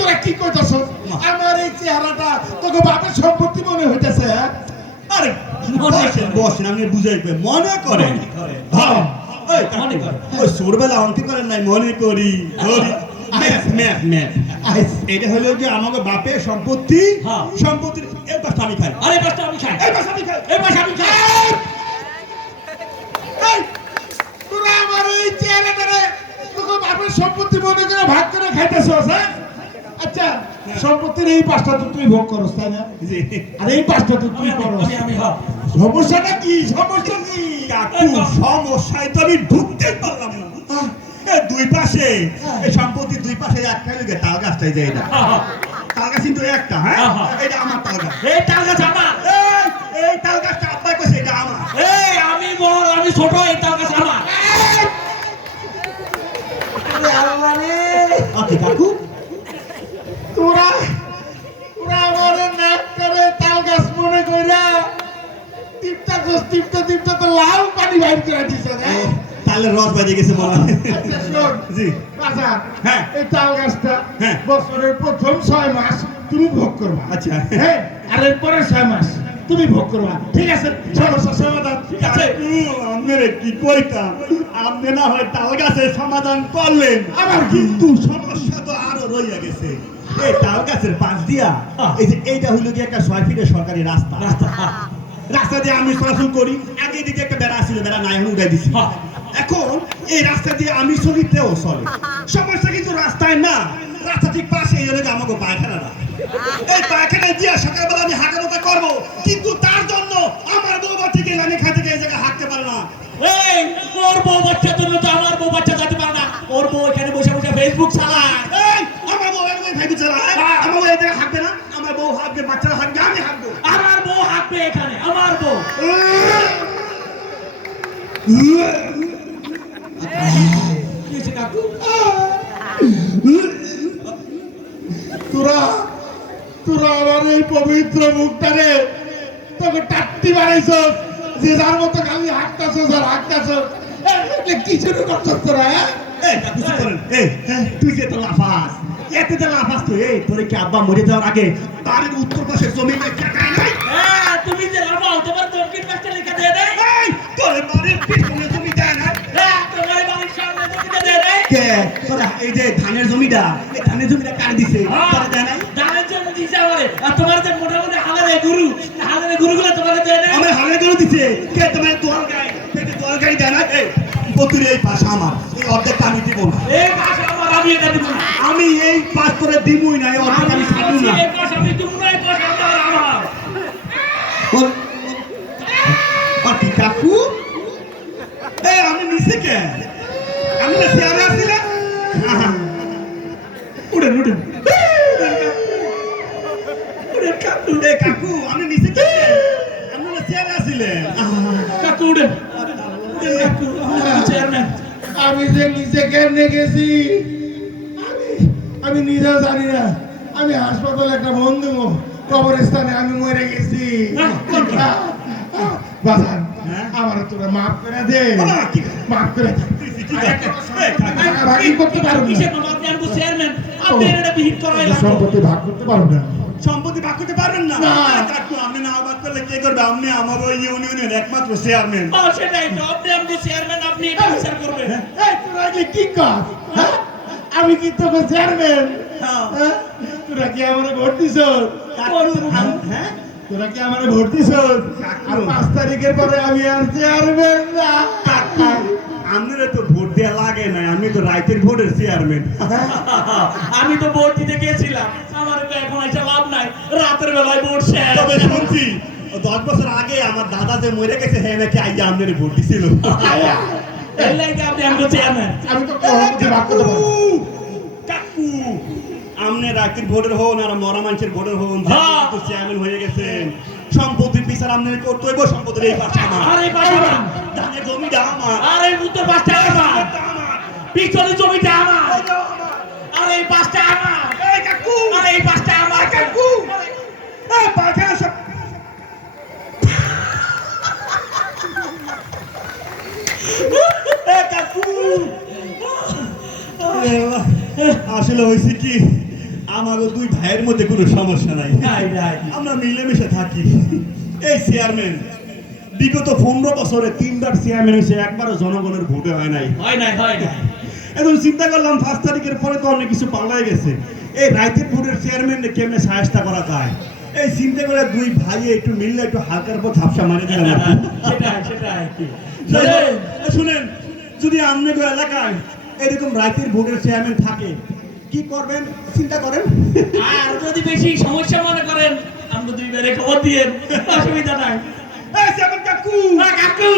তোরা কি কইতাছ? আমার এই চেহারাটা তোকে বাপের সম্পত্তি মনে হইতাছে? আরে বসেন আমি বুঝাই পাই মনে করেন হ্যাঁ মনে করেন ওই ছোটবেলা অঙ্কে করেন নাই মনে করি এটা হলো যে আমাদের বাপের সম্পত্তি সম্পত্তির এই পাশটা আমি খাই আরে পাঁচটা আমি খাই এই পাশটা আমি খাই এই পাঁচটা আমি খাই তোরা আমার এই চেহারাটারে তোকে বাপের সম্পত্তি মনে করে ভাগ করে খাইতেছস? হ্যাঁ আচ্ছা সম্পত্তির এই পাঁচটা তো তুই ভোগ করস তাই না? আর এই পাঁচটা তো তুই করস। আমি সমস্যাটা কি? সমস্যা কি? কাকু সমস্যায় তো আমি ঢুকতে পারলাম না দুই পাশে এই সম্পত্তির দুই পাশে একটাই লোকে তাল গাছটাই যায় না তাল গাছ কিন্তু একটা হ্যাঁ এটা আমার তাল গাছ এই তাল গাছ আমার এই তাল গাছটা আব্বাই কইছে এটা আমার এই আমি বড় আমি ছোট এই তাল গাছ আমার আল্লাহ রে ওকে কাকু তোরা তোরা আমার নাক করে তাল গাছ মনে কইরা টিপটা তো লাল পানি বাইর করে দিছে রে। তালের রস বাজে গেছে বলা আচ্ছা শোন জি আচ্ছা হ্যাঁ এই তাল গাছটা হ্যাঁ। বছরের প্রথম 6 মাস তুমি ভোগ করবা। আচ্ছা হ্যাঁ আর এর পরের 6 মাস তুমি ভোগ করবা। ঠিক আছে সমস্যা সমাধান ঠিক আছে। আপনারে কি কইতাম আপনি না হয় তাল গাছের সমাধান করলেন আমার কিন্তু সমস্যা তো আরো রইয়া গেছে এই তাল গাছের পাশ দিয়া এই যে এইটা হইলো কি একটা 6 ফিটের সরকারি রাস্তা রাস্তা দিয়ে আমি চলাচল করি আগে দিকে একটা বেড়া ছিল বেড়া নাই এখন উঠাই দিছি এখন এই রাস্তা দিয়ে আমি চলিতেও চলে সমস্যা কিন্তু রাস্তায় না রাস্তা ঠিক পাশে এই জন্য আমাকে পায়খানাটা এই পায়খানা দিয়ে সকালবেলা আমি হাঁটানোটা করবো কিন্তু তার জন্য আমার বউ বাচ্চাকে লাইনে খাইতে গিয়ে এই জায়গায় হাঁটতে পারে না এই ওর বউ বাচ্চার জন্য তো আমার বউ বাচ্চা যেতে পারে না ওর বউ এখানে বসে বসে ফেসবুক চালায় এই আমার বউ একদম খাইতে চালায় আমার বউ এই জায়গায় হাঁটবে না আমার বউ হাঁটবে বাচ্চারা হাঁটবে আমি হাঁটবো আমার বউ হাঁটবে এখানে আমার বউ কিছু কাকু তোরা তোরা আমার এই পবিত্র মুখটারে তোকে টাট্টি বানাইছ যে যার মতো খালি হাঁটতাছ আর হাঁটতাছ কি শুরু করছস তোরা? এই কিছু করেন এই তুই যে তো লাফাস এতে তো লাফাস তুই এই তোর কি আব্বা মরে যাওয়ার আগে বাড়ির উত্তর পাশে জমিতে টাকা নাই হ্যাঁ তুমি যে লাফাও তোমার দক্ষিণ পাশটা লেখা দিয়ে দেয় এই তোর বাড়ির পিছনে জমি দেয় না হ্যাঁ তোমার বাড়ির সামনে জমিটা দিয়ে দেয় কে তোরা এই যে ধানের জমিটা এই ধানের জমিটা কার দিছে তোরা দেয় নাই দানের জন্য দিছে আমারে আর তোমার যে মোটামুটি হালের গুরুগুলো তোমার দিয়ে দেয় আমার হালে গেল দিছে কে তোমার তোয়াল গায় পেটে তোয়াল গায় দেয় না এই বতুরে এই পাশা আমার এই অর্ধেকটা আমি দিব না এই মাস আমার আমি এটা দিব না আমি এই পাশ করে দিবই না এই অর্ধেক আমি ছাড়ব না এই মাস আমি দিব না এই মাস আমার অতি কাকু এই আমি নিচে কে আমি না চেয়ারে আসছিলাম উড়েন উড়েন উড়েন কাকু এই কাকু আমি নিচে কে আমি না চেয়ারে আসছিলেন কাকু উড়েন কাকু চেয়ারম্যান আমি যে নিচে কেমনে গেছি আমি নিজেও জানি না। আমি হাসপাতালে একটা বন্ধু কবরস্থানে আমি মরে গেছি। বাজান আমার তোরা মাফ করে দে মাফ করে দে। ভাগি করতে পারবো না। কিসের মামা আপনি আমগো চেয়ারম্যান আপনি এটা বিহিত করাই লাগবে সম্পত্তি ভাগ করতে পারবো না। সম্পত্তি ভাগ করতে পারবেন না কাকু আপনি না ভাগ করলে কে করবে আপনি আমার ওই ইউনিয়নের একমাত্র চেয়ারম্যান সেটাই তো আপনি আমগো চেয়ারম্যান আপনি এটা বিচার করবেন এই তোরা কি কি কর? হ্যাঁ? আমি কি তোকে চেয়ারম্যান? হ্যাঁ? তোরা কি আমারে ভোট দিছ? হ্যাঁ তোরা কি আমারে ভোট দিছ? আর 5 তারিখের পরে আমি আর চেয়ারম্যান না। আপনারা তো ভোট দেওয়া লাগে না আমি তো রাইতের ভোটের চেয়ারম্যান আমি তো ভোট দিতে গিয়েছিলাম আমার তো এখন এসে লাভ নাই রাতের বেলায় ভোট শেষ তবে শুনছি 10 বছর আগে আমার দাদা যে মরে গেছে হ্যাঁ নাকি আইয়া আপনার ভোট দিছিল এই লাগে আপনি আমগো চেয়ারম্যান আমি তো সম্পত্তি ভাগ করতে পারবো। কাকু আপনি রাতের ভোটের হন আর মরা মানুষের ভোটের হন তো চেয়ারম্যান হয়ে গেছেন সম্পত্তির বিচার আপনি করতে হইব সম্পত্তির এই পাশে আমার আর এই পাশে আমার ধানের জমিটা আমার আর এই উত্তর পাশটা আমার পিছনের জমিটা আমার আর এই পাশটা আমার এই কাকু আর এই পাশটা আমার কাকু এই পায়খানা সব এই কাকু আসলে হয়েছে কি আমারও দুই ভাইয়ের মধ্যে কোনো সমস্যা নাই, আমরা মিলেমিশে থাকি। এই চেয়ারম্যান বিগত 15 বছরে 3বার চেয়ারম্যান হয়েছে, একবারও জনগণের ভোটে হয় নাই। এখন চিন্তা করলাম 5 তারিখের পরে তো অনেক কিছু পাল্টাই গেছে, এই রাইতের ভোটের চেয়ারম্যান কেমনে সাহায্য করা যায়, এই চিন্তা করে দুই ভাই একটু মিললে একটু হালকার পর ঝাপসা মারি দিলাম। শুনেন, যদি আপনাদের এলাকায় এরকম রাইতের ভোটের চেয়ারম্যান থাকে কি করবেন চিন্তা করেন। আর যদি বেশি সমস্যা মনে করেন আমরা দুইবারে খবর দিয়েন, অসুবিধা নাই। এই চেয়ারম্যান কাকু, কাকু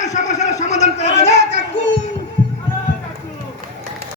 এই সমস্যার সমাধান করে দেন কাকু।